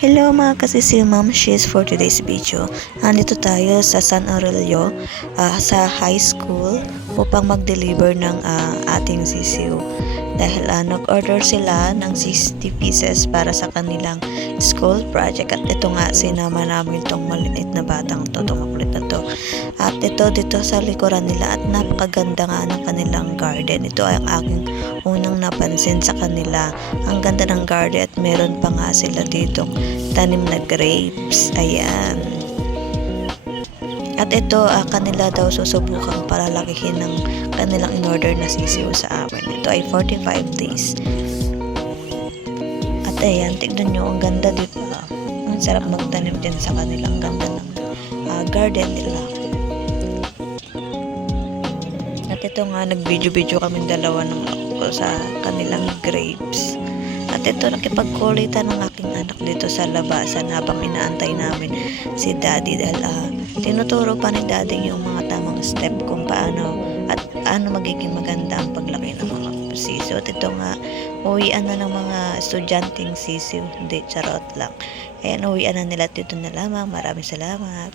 Hello mga kasisi, Ma'am Shiz for today's video. Nandito tayo sa San Aurelio sa high school upang mag-deliver ng ating sisiw. Dahil nag-order sila ng 60 pieces para sa kanilang school project. At ito nga, sinama namin itong maliit na batang to, itong makulit na to. At ito dito sa likuran nila at napakaganda nga ng kanilang garden. Ito ay ang aking unang napansin sa kanila. Ang ganda ng garden at meron pa nga sila ditong tanim na grapes. Ayan. At ito, kanila daw susubukang palalakihin ng kanilang in-order na sisiw sa amin. Ito ay 45 days. At ayan, tignan nyo, ang ganda dito. Ang sarap magtanim dyan sa kanilang ganda ng garden nila. At ito nga, nag-video-video kami dalawa ng ako sa kanilang grapes. At ito, nakipagkulitan ng aking anak dito sa labasan habang inaantay namin si Daddy dahil tinuturo pa ni Daddy yung mga tamang step kung paano at ano magiging maganda ang paglaki ng mga sisiw. At ito nga, uwian na ng mga estudyanteng sisiw. Hindi, charot lang. Ayan, uwian na nila dito na lamang. Maraming salamat.